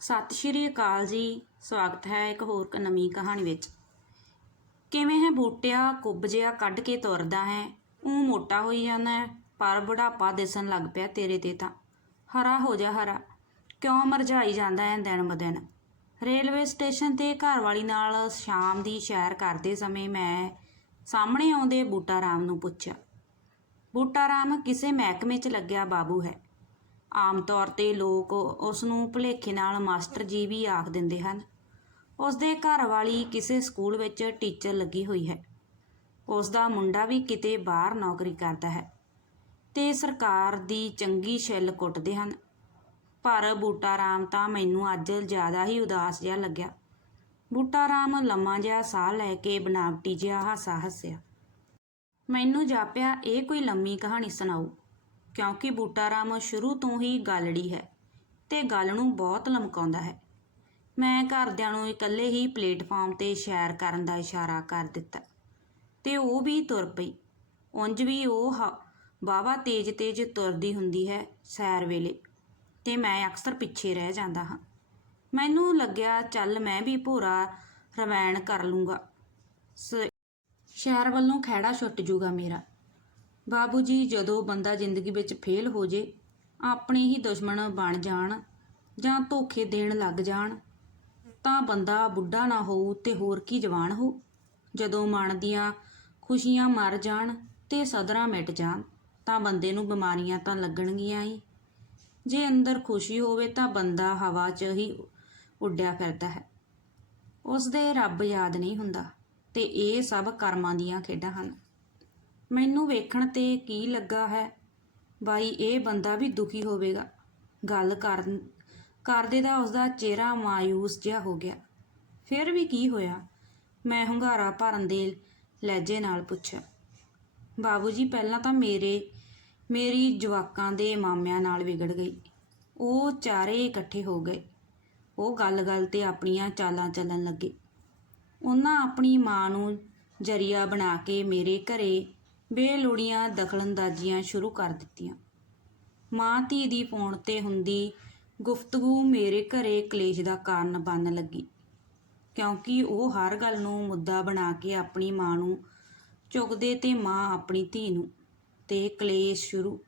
ਸਤਿ ਸ਼੍ਰੀ ਅਕਾਲ ਜੀ। ਸਵਾਗਤ ਹੈ ਇੱਕ ਹੋਰ ਨਵੀਂ ਕਹਾਣੀ ਵਿੱਚ। ਕਿਵੇਂ ਹੈ ਬੂਟਿਆ ਕੁੱਬ ਜਿਹਾ ਕੱਢ ਕੇ ਤੁਰਦਾ ਹੈ? ਉਹ ਮੋਟਾ ਹੋਈ ਜਾਂਦਾ ਪਰ ਬੁਢਾਪਾ ਦਿਸਣ ਲੱਗ ਪਿਆ ਤੇਰੇ ਤੇ ਤਾਂ। ਹਰਾ ਹੋ ਜਾ ਹਰਾ। ਕਿਉਂ ਮਰਝਾਈ ਜਾਂਦਾ ਹੈ ਦਿਨ ਬ ਦਿਨ? ਰੇਲਵੇ ਸਟੇਸ਼ਨ ਤੇ ਘਰਵਾਲੀ ਨਾਲ ਸ਼ਾਮ ਦੀ ਸੈਰ ਕਰਦੇ ਸਮੇਂ ਮੈਂ ਸਾਹਮਣੇ ਆਉਂਦੇ ਬੂਟਾ ਰਾਮ ਨੂੰ ਪੁੱਛਿਆ। ਬੂਟਾ ਰਾਮ, ਕਿਸੇ ਮਹਿਕਮੇ 'ਚ ਲੱਗਿਆ ਬਾਬੂ ਹੈ। ਆਮ ਤੌਰ ਤੇ ਲੋਕ ਉਸ ਨੂੰ ਭੁਲੇਖੇ ਨਾਲ ਮਾਸਟਰ ਜੀ ਵੀ ਆਖ ਦਿੰਦੇ ਹਨ। ਉਸ ਦੇ ਘਰ ਵਾਲੀ ਕਿਸੇ ਸਕੂਲ ਵਿੱਚ ਟੀਚਰ ਲੱਗੀ ਹੋਈ ਹੈ। ਉਸ ਦਾ ਮੁੰਡਾ ਵੀ ਕਿਤੇ ਬਾਹਰ ਨੌਕਰੀ ਕਰਦਾ ਹੈ ਤੇ ਸਰਕਾਰ ਦੀ ਚੰਗੀ ਛਿੱਲ ਕੁੱਟਦੇ ਹਨ। ਪਰ ਬੂਟਾ ਰਾਮ ਤਾਂ ਮੈਨੂੰ ਅੱਜ ਜ਼ਿਆਦਾ ਹੀ ਉਦਾਸ ਜਿਹਾ ਲੱਗਿਆ। ਬੂਟਾ ਰਾਮ ਲੰਮਾ ਜਿਹਾ ਸਾਹ ਲੈ ਕੇ ਬਨਾਵਟੀ ਜਿਹਾ ਹਾਸਾ ਹੱਸਿਆ। ਮੈਨੂੰ ਜਾਪਿਆ, ਇਹ ਕੋਈ ਲੰਮੀ ਕਹਾਣੀ ਸੁਣਾਓ? ਕਿਉਂਕਿ ਬੂਟਾ ਰਾਮ ਸ਼ੁਰੂ ਤੋਂ ਹੀ ਗਾਲੜੀ ਹੈ ਤੇ ਗੱਲ ਨੂੰ ਬਹੁਤ ਲਮਕਾਉਂਦਾ ਹੈ। ਮੈਂ ਘਰਦਿਆਂ ਨੂੰ ਇਕੱਲੇ ਹੀ ਪਲੇਟਫਾਰਮ ਤੇ ਸੈਰ ਕਰਨ ਦਾ ਇਸ਼ਾਰਾ ਕਰ ਦਿੱਤਾ ਤੇ ਉਹ ਵੀ ਤੁਰ ਪਈ। ਉਂਝ ਵੀ ਉਹ ਵਾਵਾ ਤੇਜ਼-ਤੇਜ਼ ਤੁਰਦੀ ਹੁੰਦੀ ਹੈ ਸੈਰ ਵੇਲੇ ਤੇ ਮੈਂ ਅਕਸਰ ਪਿੱਛੇ ਰਹਿ ਜਾਂਦਾ ਹਾਂ। ਮੈਨੂੰ ਲੱਗਿਆ, ਚੱਲ ਮੈਂ ਵੀ ਭੋਰਾ ਰਵੈਣ ਕਰ ਲੂੰਗਾ। ਸ- ਸ਼ਹਿਰ ਵੱਲੋਂ ਖਹਿੜਾ ਛੁੱਟ ਜੂਗਾ ਮੇਰਾ। ਬਾਬੂ ਜੀ ਜਦੋਂ ਬੰਦਾ ਜ਼ਿੰਦਗੀ ਵਿੱਚ ਫੇਲ ਹੋ ਜੇ, ਆਪਣੇ ਹੀ ਦੁਸ਼ਮਣ ਬਣ ਜਾਣ ਜਾਂ ਧੋਖੇ ਦੇਣ ਲੱਗ ਜਾਣ, ਤਾਂ ਬੰਦਾ ਬੁੱਢਾ ਨਾ ਹੋਊ ਤੇ ਹੋਰ ਕੀ ਜਵਾਨ ਹੋ ਜਦੋਂ ਮਨ ਦੀਆਂ ਖੁਸ਼ੀਆਂ ਮਰ ਜਾਣ ਤੇ ਸਦਰਾਂ ਮਿਟ ਜਾਣ, ਤਾਂ ਬੰਦੇ ਨੂੰ ਬਿਮਾਰੀਆਂ ਤਾਂ ਲੱਗਣਗੀਆਂ ਹੀ। ਜੇ ਅੰਦਰ ਖੁਸ਼ੀ ਹੋਵੇ ਤਾਂ ਬੰਦਾ ਹਵਾ 'ਚ ਹੀ ਉੱਡਿਆ ਫਿਰਦਾ ਹੈ। ਉਸ ਦੇ ਰੱਬ ਯਾਦ ਨਹੀਂ ਹੁੰਦਾ ਤੇ ਇਹ ਸਭ ਕਰਮਾਂ ਦੀਆਂ ਖੇਡਾਂ ਹਨ। ਮੈਨੂੰ ਵੇਖਣ ਤੇ ਕੀ ਲੱਗਾ ਹੈ? ਬਾਈ, ਇਹ ਬੰਦਾ ਵੀ ਦੁਖੀ ਹੋਵੇਗਾ। ਗੱਲ ਕਰਨ ਕਰਦੇ ਦਾ ਉਸਦਾ ਚਿਹਰਾ ਮਾਇੂਸ ਜਿਹਾ ਹੋ ਗਿਆ। ਫਿਰ ਵੀ ਕੀ ਹੋਇਆ? ਮੈਂ ਹੁੰਗਾਰਾ ਭਰਨ ਦੇ ਲਹਿਜੇ ਨਾਲ ਪੁੱਛਿਆ। ਬਾਬੂ ਜੀ ਪਹਿਲਾਂ ਤਾਂ ਮੇਰੇ, ਮੇਰੀ ਜਵਾਕਾਂ ਦੇ ਮਾਮਿਆਂ ਨਾਲ ਵਿਗੜ ਗਈ। ਉਹ ਚਾਰੇ ਇਕੱਠੇ ਹੋ ਗਏ। ਉਹ ਗੱਲ-ਗੱਲ ਤੇ ਆਪਣੀਆਂ ਚਾਲਾਂ ਚੱਲਣ ਲੱਗੇ। ਉਹਨਾਂ ਆਪਣੀ ਮਾਂ ਨੂੰ ਜਰੀਆ ਬਣਾ ਕੇ ਮੇਰੇ ਘਰੇ ਬੇਲੋੜੀਆਂ ਦਖਲਅੰਦਾਜ਼ੀਆਂ ਸ਼ੁਰੂ ਕਰ ਦਿੱਤੀਆਂ। ਮਾਂ ਧੀ ਦੀ ਫੋਨ ਤੇ ਹੁੰਦੀ ਗੁਫ਼ਤਗੂ ਮੇਰੇ ਘਰੇ ਕਲੇਸ਼ ਦਾ ਕਾਰਨ ਬਣ ਲੱਗੀ, ਕਿਉਂਕਿ ਉਹ ਹਰ ਗੱਲ ਨੂੰ ਮੁੱਦਾ ਬਣਾ ਕੇ ਆਪਣੀ ਮਾਂ ਨੂੰ ਚੁਗਦੇ ਤੇ ਮਾਂ ਆਪਣੀ ਧੀ ਨੂੰ, ਤੇ ਕਲੇਸ਼ ਸ਼ੁਰੂ।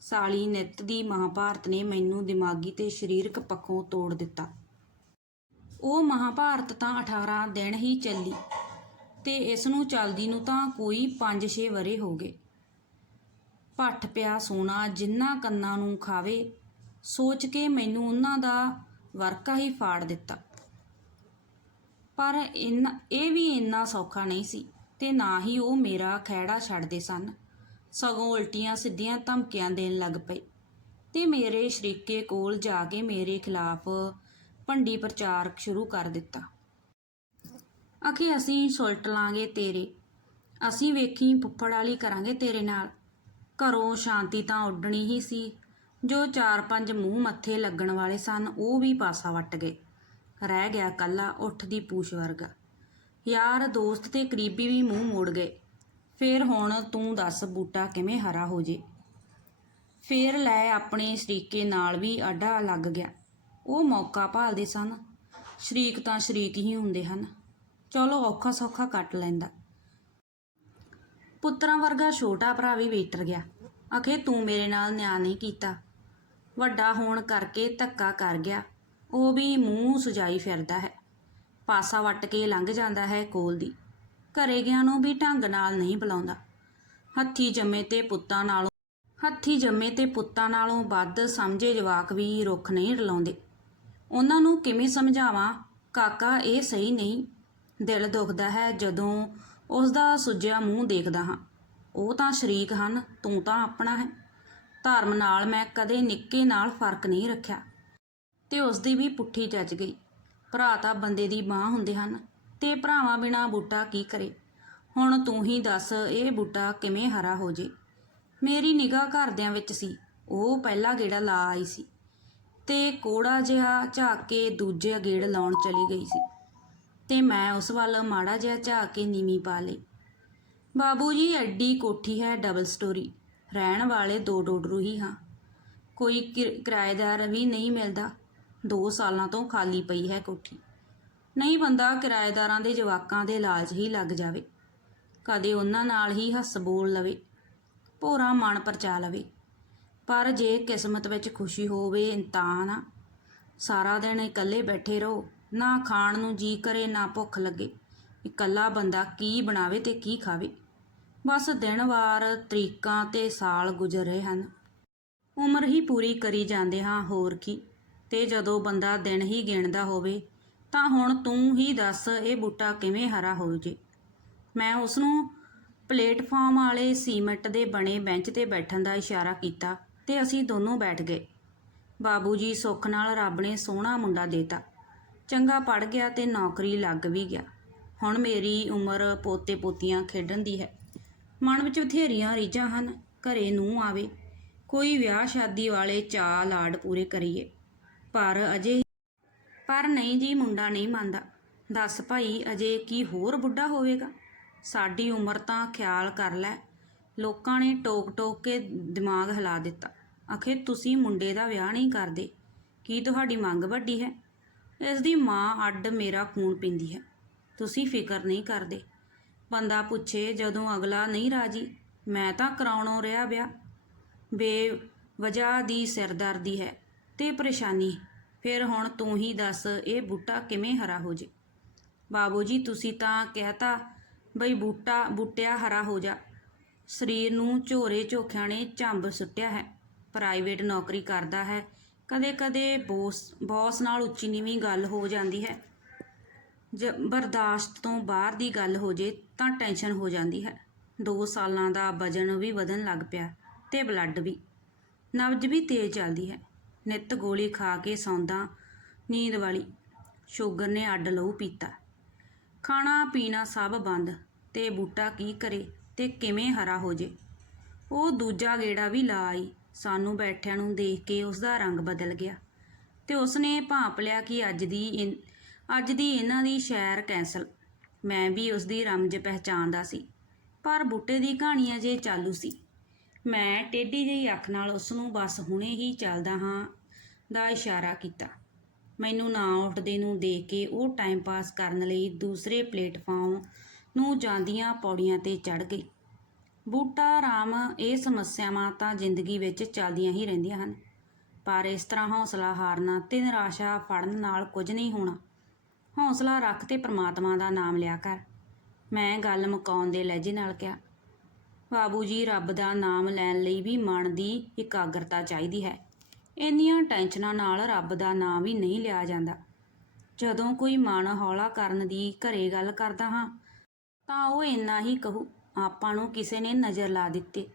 ਸਾਲੀ ਨਿੱਤ ਦੀ ਮਹਾਭਾਰਤ ਨੇ ਮੈਨੂੰ ਦਿਮਾਗੀ ਤੇ ਸਰੀਰਕ ਪੱਖੋਂ ਤੋੜ ਦਿੱਤਾ। ਉਹ ਮਹਾਭਾਰਤ ਤਾਂ 18 ਦਿਨ ਹੀ ਚੱਲੀ ਤੇ ਇਸ ਨੂੰ ਚੱਲਦੀ ਨੂੰ ਤਾਂ ਕੋਈ 5-6 ਵਰੇ ਹੋ ਗਏ। ਭੱਠ ਪਿਆ ਸੋਨਾ ਜਿੰਨਾ ਕੰਨਾਂ ਨੂੰ ਖਾਵੇ, ਸੋਚ ਕੇ ਮੈਨੂੰ ਉਹਨਾਂ ਦਾ ਵਰਕਾ ਹੀ ਫਾੜ ਦਿੱਤਾ। ਪਰ ਇਨ, ਇਹ ਵੀ ਇੰਨਾ ਸੌਖਾ ਨਹੀਂ ਸੀ ਤੇ ਨਾ ਹੀ ਉਹ ਮੇਰਾ ਖਹਿੜਾ ਛੱਡਦੇ ਸਨ। ਸਗੋਂ ਉਲਟੀਆਂ ਸਿੱਧੀਆਂ ਧਮਕੀਆਂ ਦੇਣ ਲੱਗ ਪਏ ਤੇ ਮੇਰੇ ਸ਼ਰੀਕੇ ਕੋਲ ਜਾ ਕੇ ਮੇਰੇ ਖਿਲਾਫ ਭੰਡੀ ਪ੍ਰਚਾਰ ਸ਼ੁਰੂ ਕਰ ਦਿੱਤਾ। ਅਖੇ ਅਸੀਂ ਸੁਲਟ ਲਾਂਗੇ ਤੇਰੇ। ਅਸੀਂ ਵੇਖੀ ਫੁੱਫੜ ਵਾਲੀ ਕਰਾਂਗੇ ਤੇਰੇ ਨਾਲ। ਘਰੋਂ ਸ਼ਾਂਤੀ ਤਾਂ ਉੱਡਣੀ ਹੀ ਸੀ। ਜੋ ਚਾਰ ਪੰਜ ਮੂੰਹ ਮੱਥੇ ਲੱਗਣ ਵਾਲੇ ਸਨ, ਉਹ ਵੀ ਪਾਸਾ ਵੱਟ ਗਏ। ਰਹਿ ਗਿਆ ਕੱਲਾ ਉੱਠ ਦੀ ਪੂਛ ਵਰਗਾ। ਯਾਰ ਦੋਸਤ ਤੇ ਕਰੀਬੀ ਵੀ ਮੂੰਹ ਮੋੜ ਗਏ। ਫੇਰ ਹੁਣ ਤੂੰ ਦੱਸ ਬੂਟਾ ਕਿਵੇਂ ਹਰਾ ਹੋ ਜੇ। ਫੇਰ ਲੈ ਆਪਣੇ ਸ਼ਰੀਕੇ ਨਾਲ ਵੀ ਆਡਾ ਲੱਗ ਗਿਆ। ਉਹ ਮੌਕਾ ਭਾਲਦੇ ਸਨ। ਸ਼ਰੀਕ ਤਾਂ ਸ਼ਰੀਕ ਹੀ ਹੁੰਦੇ ਹਨ। ਚਲੋ ਔਖਾ ਸੌਖਾ ਕੱਟ ਲੈਂਦਾ। ਪੁੱਤਰਾਂ ਵਰਗਾ ਛੋਟਾ ਭਰਾ ਵੀ ਵੇਟਰ ਗਿਆ। ਅਖੇ, ਤੂੰ ਮੇਰੇ ਨਾਲ ਨਿਆਂ ਨਹੀਂ ਕੀਤਾ। ਵੱਡਾ ਹੋਣ ਕਰਕੇ ਧੱਕਾ ਕਰ ਗਿਆ। ਉਹ ਵੀ ਮੂੰਹ ਸੁਜਾਈ ਫਿਰਦਾ ਹੈ। ਪਾਸਾ ਵੱਟ ਕੇ ਲੰਘ ਜਾਂਦਾ ਹੈ ਕੋਲ ਦੀ। ਘਰੇ ਗਿਆ ਨੂੰ ਵੀ ਢੰਗ ਨਾਲ ਨਹੀਂ ਬੁਲਾਉਂਦਾ। ਹੱਥੀ ਜੰਮੇ ਤੇ ਪੁੱਤਾਂ ਨਾਲੋਂ, ਹੱਥੀ ਜੰਮੇ ਤੇ ਪੁੱਤਾਂ ਨਾਲੋਂ ਵੱਧ ਸਮਝੇ ਜਵਾਕ ਵੀ ਰੁੱਖ ਨਹੀਂ ਰਲਾਉਂਦੇ। ਉਹਨਾਂ ਨੂੰ ਕਿਵੇਂ ਸਮਝਾਵਾਂ? ਕਾਕਾ, ਇਹ ਸਹੀ ਨਹੀਂ। ਦਿਲ ਦੁਖਦਾ ਹੈ ਜਦੋਂ ਉਸ ਦਾ ਸੁੱਜਿਆ ਮੂੰਹ ਦੇਖਦਾ ਹਾਂ। ਉਹ ਤਾਂ ਸ਼ਰੀਕ ਹਨ, ਤੂੰ ਤਾਂ ਆਪਣਾ ਹੈ। ਧਰਮ ਨਾਲ ਮੈਂ ਕਦੇ ਨਿੱਕੇ ਨਾਲ ਫ਼ਰਕ ਨਹੀਂ ਰੱਖਿਆ। ਤੇ ਉਸ ਦੀ ਵੀ ਪੁੱਠੀ ਜੱਜ ਗਈ। ਭਰਾ ਤਾਂ ਬੰਦੇ ਦੀ ਬਾਹ ਹੁੰਦੇ ਹਨ। ਤੇ ਭਰਾਵਾਂ ਬਿਨਾ ਬੂਟਾ ਕੀ ਕਰੇ? ਹੁਣ ਤੂੰ ਹੀ ਦੱਸ, ਇਹ ਬੂਟਾ ਕਿਵੇਂ ਹਰਾ ਹੋ ਜੇ? ਮੇਰੀ ਨਿਗਾਹ ਘਰਦਿਆਂ ਵਿੱਚ ਸੀ। ਉਹ ਪਹਿਲਾ ਗੇੜਾ ਲਾ ਆਈ ਸੀ। ਤੇ ਕੋੜਾ ਜਿਹਾ ਝਾਕ ਕੇ ਦੂਜੇ ਗੇੜ ਲਾਉਣ ਚਲੀ ਗਈ ਸੀ। ਤੇ ਮੈਂ ਉਸ ਵੱਲ ਮਾੜਾ ਜਿਹਾ ਝਾਕ ਕੇ ਨੀਵੀਂ ਪਾ ਲਈ। ਬਾਬੂ ਜੀ, ਐਡੀ ਕੋਠੀ ਹੈ ਡਬਲ ਸਟੋਰੀ ਰਹਿਣ ਵਾਲੇ ਦੋ ਡੋਡਰੂ ਹੀ ਹਾਂ। ਕੋਈ ਕਿਰ- ਕਿਰਾਏਦਾਰ ਵੀ ਨਹੀਂ ਮਿਲਦਾ। 2 ਸਾਲਾਂ ਤੋਂ ਖਾਲੀ ਪਈ ਹੈ ਕੋਠੀ। ਨਹੀਂ ਬੰਦਾ ਕਿਰਾਏਦਾਰਾਂ ਦੇ ਜਵਾਕਾਂ ਦੇ ਲਾਲਚ ਹੀ ਲੱਗ ਜਾਵੇ। ਕਦੇ ਉਹਨਾਂ ਨਾਲ ਹੀ ਹੱਸ ਬੋਲ ਲਵੇ। ਭੋਰਾ ਮਨ ਪਰਚਾ ਲਵੇ। ਪਰ ਜੇ ਕਿਸਮਤ ਵਿੱਚ ਖੁਸ਼ੀ ਹੋਵੇ ਤਾਂ ਨਾ। ਸਾਰਾ ਦਿਨ ਇਕੱਲੇ ਬੈਠੇ ਰਹੋ। ਨਾ ਖਾਣ ਨੂੰ ਜੀ ਕਰੇ, ਨਾ ਭੁੱਖ ਲੱਗੇ। ਇਕੱਲਾ ਬੰਦਾ ਕੀ ਬਣਾਵੇ ਤੇ ਕੀ ਖਾਵੇ? ਬਸ ਦਿਨ ਵਾਰ ਤਰੀਕਾਂ ਤੇ ਸਾਲ ਗੁਜ਼ਰ ਰਹੇ ਹਨ। ਉਮਰ ਹੀ ਪੂਰੀ ਕਰੀ ਜਾਂਦੇ ਹਾਂ, ਹੋਰ ਕੀ। ਤੇ ਜਦੋਂ ਬੰਦਾ ਦਿਨ ਹੀ ਗਿਣਦਾ ਹੋਵੇ, ਤਾਂ ਹੁਣ ਤੂੰ ਹੀ ਦੱਸ ਇਹ ਬੂਟਾ ਕਿਵੇਂ ਹਰਾ ਹੋ ਜੇ। ਮੈਂ ਉਸ ਨੂੰ ਪਲੇਟਫਾਰਮ ਵਾਲੇ ਸੀਮੈਂਟ ਦੇ ਬਣੇ ਬੈਂਚ ਤੇ ਬੈਠਣ ਦਾ ਇਸ਼ਾਰਾ ਕੀਤਾ ਤੇ ਅਸੀਂ ਦੋਨੋਂ ਬੈਠ ਗਏ। ਬਾਬੂ ਜੀ ਸੁੱਖ ਨਾਲ ਰੱਬ ਨੇ ਸੋਹਣਾ ਮੁੰਡਾ ਦੇਤਾ ਚੰਗਾ ਪੜ ਗਿਆ ਤੇ ਨੌਕਰੀ ਲੱਗ ਵੀ ਗਿਆ। ਹੁਣ ਮੇਰੀ ਉਮਰ ਪੋਤੇ ਪੋਤੀਆਂ ਖੇਡਣ ਦੀ ਹੈ। ਮਨ ਵਿੱਚ ਬਥੇਰੀਆਂ ਰੀਝਾਂ ਹਨ, ਘਰੇ ਨੂੰ ਆਵੇ, ਕੋਈ ਵਿਆਹ ਸ਼ਾਦੀ ਵਾਲੇ ਚਾਅ ਲਾਡ ਪੂਰੇ ਕਰੀਏ। ਪਰ ਅਜੇ ਪਰ ਨਹੀਂ ਜੀ, ਮੁੰਡਾ ਨਹੀਂ ਮੰਨਦਾ। ਦੱਸ ਭਾਈ, ਅਜੇ ਕੀ ਹੋਰ ਬੁੱਢਾ ਹੋਵੇਗਾ? ਸਾਡੀ ਉਮਰ ਤਾਂ ਖਿਆਲ ਕਰ ਲੈ। ਲੋਕਾਂ ਨੇ ਟੋਕ ਟੋਕ ਕੇ ਦਿਮਾਗ ਹਿਲਾ ਦਿੱਤਾ। ਆਖੇ, ਤੁਸੀਂ ਮੁੰਡੇ ਦਾ ਵਿਆਹ ਨਹੀਂ ਕਰਦੇ। ਕੀ ਤੁਹਾਡੀ ਮੰਗ ਵੱਡੀ ਹੈ? ਇਸ ਦੀ ਮਾਂ ਅੱਡ ਮੇਰਾ ਖੂਨ ਪੀਂਦੀ ਹੈ। ਤੁਸੀਂ ਫਿਕਰ ਨਹੀਂ ਕਰਦੇ। ਬੰਦਾ ਪੁੱਛੇ, ਜਦੋਂ ਅਗਲਾ ਨਹੀਂ ਰਾਜੀ, ਮੈਂ ਤਾਂ ਕਰਾਉਣੋਂ ਰਿਹਾ ਵਿਆਹ ਬੇਵਜ੍ਹਾ ਦੀ ਸਿਰਦਰਦੀ ਹੈ ਤੇ ਪਰੇਸ਼ਾਨੀ ਫਿਰ ਹੁਣ ਤੂੰ ਹੀ ਦੱਸ, ਇਹ ਬੂਟਾ ਕਿਵੇਂ ਹਰਾ ਹੋ ਜੇ? ਬਾਬੂ ਜੀ, ਤੁਸੀਂ ਤਾਂ ਕਹਿਤਾ ਬਈ ਬੂਟਾ, ਬੂਟਿਆ ਹਰਾ ਹੋ ਜਾ। ਸਰੀਰ ਨੂੰ ਝੋਰੇ ਝੋਖਿਆਂ ਨੇ ਝੰਬ ਸੁੱਟਿਆ ਹੈ। ਪ੍ਰਾਈਵੇਟ ਨੌਕਰੀ ਕਰਦਾ ਹੈ। ਕਦੇ-ਕਦੇ ਬੌਸ ਬੌਸ ਨਾਲ ਉੱਚੀ ਨੀਵੀਂ ਗੱਲ ਹੋ ਜਾਂਦੀ ਹੈ। ਜ ਬਰਦਾਸ਼ਤ ਤੋਂ ਬਾਹਰ ਦੀ ਗੱਲ ਹੋ ਜੇ ਤਾਂ ਟੈਨਸ਼ਨ ਹੋ ਜਾਂਦੀ ਹੈ। ਦੋ ਸਾਲਾਂ ਦਾ ਵਜਨ ਵੀ ਵਧਣ ਲੱਗ ਪਿਆ ਤੇ ਬਲੱਡ ਵੀ। ਨਬਜ ਵੀ ਤੇਜ਼ ਚੱਲਦੀ ਹੈ। ਨਿੱਤ ਗੋਲੀ ਖਾ ਕੇ ਸੌਂਦਾ ਨੀਂਦ ਵਾਲੀ। ਸ਼ੂਗਰ ਨੇ ਅੱਡ ਲਹੂ ਪੀਤਾ। ਖਾਣਾ ਪੀਣਾ ਸਭ ਬੰਦ। ਤੇ ਬੂਟਾ ਕੀ ਕਰੇ ਤੇ ਕਿਵੇਂ ਹਰਾ ਹੋ ਜੇ। ਉਹ ਦੂਜਾ ਗੇੜਾ ਵੀ ਲਾ ਆਈ। ਸਾਨੂੰ ਬੈਠਿਆਂ ਨੂੰ ਦੇਖ ਕੇ ਉਸ ਦਾ ਰੰਗ ਬਦਲ ਗਿਆ ਤੇ ਉਸਨੇ ਭਾਂਪ ਲਿਆ ਕਿ ਅੱਜ ਦੀ ਇਨ- ਅੱਜ ਦੀ ਇਹਨਾਂ ਦੀ ਸ਼ੈਰ ਕੈਂਸਲ। ਮੈਂ ਵੀ ਉਸ ਦੀ ਰਮਜ ਪਹਿਚਾਨਦਾ ਸੀ, ਪਰ ਬੂਟੇ ਦੀ ਕਹਾਣੀ ਅਜੇ ਚਾਲੂ ਸੀ। ਮੈਂ ਟੇਢੀ ਜਿਹੀ ਅੱਖ ਨਾਲ ਉਸ ਨੂੰ ਬਸ ਹੁਣੇ ਹੀ ਚੱਲਦਾ ਹਾਂ ਦਾ ਇਸ਼ਾਰਾ ਕੀਤਾ। ਮੈਨੂੰ ਨਾ ਉੱਠਦੇ ਨੂੰ ਦੇਖ ਕੇ ਉਹ ਟਾਈਮ ਪਾਸ ਕਰਨ ਲਈ ਦੂਸਰੇ ਪਲੇਟਫਾਰਮ ਨੂੰ ਜਾਂਦੀਆਂ ਪੌੜੀਆਂ ਤੇ ਚੜ ਗਈ। ਬੂਟਾ, ਰਾਮ ਇਹ ਸਮੱਸਿਆਵਾਂ ਤਾਂ ਜ਼ਿੰਦਗੀ ਵਿੱਚ ਚੱਲਦੀਆਂ ਹੀ ਰਹਿੰਦੀਆਂ ਹਨ। ਪਰ ਇਸ ਤਰ੍ਹਾਂ ਹੌਸਲਾ ਹਾਰਨਾ ਤੇ ਨਿਰਾਸ਼ਾ ਫੜਨ ਨਾਲ ਕੁਝ ਨਹੀਂ ਹੋਣਾ। ਹੌਸਲਾ ਰੱਖ ਤੇ ਪ੍ਰਮਾਤਮਾ ਦਾ ਨਾਮ ਲਿਆ ਕਰ। ਮੈਂ ਗੱਲ ਮੁਕਾਉਣ ਦੇ ਲਹਿਜੇ ਨਾਲ ਕਿਹਾ, ਬਾਬੂ ਜੀ, ਰੱਬ ਦਾ ਨਾਮ ਲੈਣ ਲਈ ਵੀ ਮਨ ਦੀ ਇਕਾਗਰਤਾ ਚਾਹੀਦੀ ਹੈ। ਇੰਨੀਆਂ ਟੈਨਸ਼ਨਾਂ ਨਾਲ ਰੱਬ ਦਾ ਨਾਮ ਵੀ ਨਹੀਂ ਲਿਆ ਜਾਂਦਾ। ਜਦੋਂ ਕੋਈ ਮਨ ਹੌਲਾ ਕਰਨ ਦੀ ਘਰੇ ਗੱਲ ਕਰਦਾ ਹਾਂ, ਤਾਂ ਉਹ ਇੰਨਾ ਹੀ ਕਹੂ। ਆਪਾਂ ਨੂੰ ਕਿਸੇ ਨੇ ਨਜ਼ਰ ਲਾ ਦਿੱਤੇ।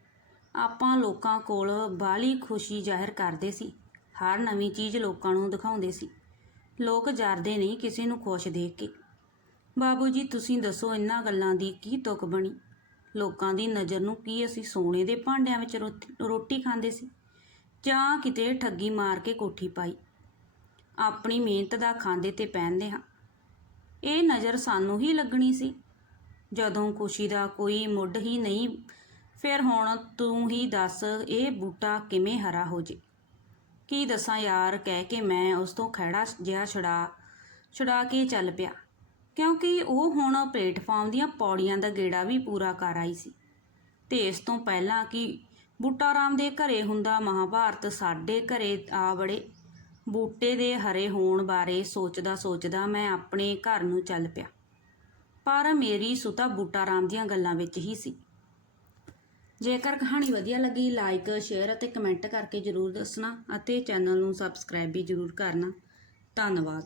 ਆਪਾਂ ਲੋਕਾਂ ਕੋਲ ਬਾਹਲੀ ਖੁਸ਼ੀ ਜ਼ਾਹਿਰ ਕਰਦੇ ਸੀ। ਹਰ ਨਵੀਂ ਚੀਜ਼ ਲੋਕਾਂ ਨੂੰ ਦਿਖਾਉਂਦੇ ਸੀ। ਲੋਕ ਜਰਦੇ ਨਹੀਂ ਕਿਸੇ ਨੂੰ ਖੁਸ਼ ਦੇਖ ਕੇ। ਬਾਬੂ ਜੀ, ਤੁਸੀਂ ਦੱਸੋ ਇਹਨਾਂ ਗੱਲਾਂ ਦੀ ਕੀ ਤੁਕ ਬਣੀ? ਲੋਕਾਂ ਦੀ ਨਜ਼ਰ ਨੂੰ ਕੀ ਅਸੀਂ ਸੋਨੇ ਦੇ ਭਾਂਡਿਆਂ ਵਿੱਚ ਰੋਟੀ- ਰੋਟੀ ਖਾਂਦੇ ਸੀ? ਜਾਂ ਕਿਤੇ ਠੱਗੀ ਮਾਰ ਕੇ ਕੋਠੀ ਪਾਈ? ਆਪਣੀ ਮਿਹਨਤ ਦਾ ਖਾਂਦੇ ਤੇ ਪਹਿਨਦੇ ਹਾਂ। ਇਹ ਨਜ਼ਰ ਸਾਨੂੰ ਹੀ ਲੱਗਣੀ ਸੀ। ਜਦੋਂ ਖੁਸ਼ੀ ਦਾ ਕੋਈ ਮੁੱਢ ਹੀ ਨਹੀਂ, ਫਿਰ ਹੁਣ ਤੂੰ ਹੀ ਦੱਸ ਇਹ ਬੂਟਾ ਕਿਵੇਂ ਹਰਾ ਹੋ ਜੇ। ਕੀ ਦੱਸਾਂ ਯਾਰ, ਕਹਿ ਕੇ ਮੈਂ ਉਸ ਤੋਂ ਖਹਿੜਾ ਜਿਹਾ ਛੁਡਾ ਛੁਡਾ ਕੇ ਚੱਲ ਪਿਆ। ਕਿਉਂਕਿ ਉਹ ਹੁਣ ਪਲੇਟਫਾਰਮ ਦੀਆਂ ਪੌੜੀਆਂ ਦਾ ਗੇੜਾ ਵੀ ਪੂਰਾ ਕਰ ਆਈ ਸੀ। ਤੇ ਇਸ ਤੋਂ ਪਹਿਲਾਂ ਕਿ ਬੂਟਾ ਰਾਮ ਦੇ ਘਰੇ ਹੁੰਦਾ ਮਹਾਭਾਰਤ ਸਾਡੇ ਘਰੇ ਆ ਬੜੇ ਬੂਟੇ ਦੇ ਹਰੇ ਹੋਣ ਬਾਰੇ ਸੋਚਦਾ ਸੋਚਦਾ ਮੈਂ ਆਪਣੇ ਘਰ ਨੂੰ ਚੱਲ ਪਿਆ। ਪਰ ਮੇਰੀ ਸੁਤਾ ਬੂਟਾ ਰਾਮ ਦੀਆਂ ਗੱਲਾਂ ਵਿੱਚ ਹੀ ਸੀ। ਜੇਕਰ ਕਹਾਣੀ ਵਧੀਆ ਲੱਗੀ ਲਾਈਕ ਸ਼ੇਅਰ ਅਤੇ ਕਮੈਂਟ ਕਰਕੇ ਜਰੂਰ ਦੱਸਣਾ ਅਤੇ ਚੈਨਲ ਨੂੰ ਸਬਸਕ੍ਰਾਈਬ ਵੀ ਜਰੂਰ ਕਰਨਾ। ਧੰਨਵਾਦ।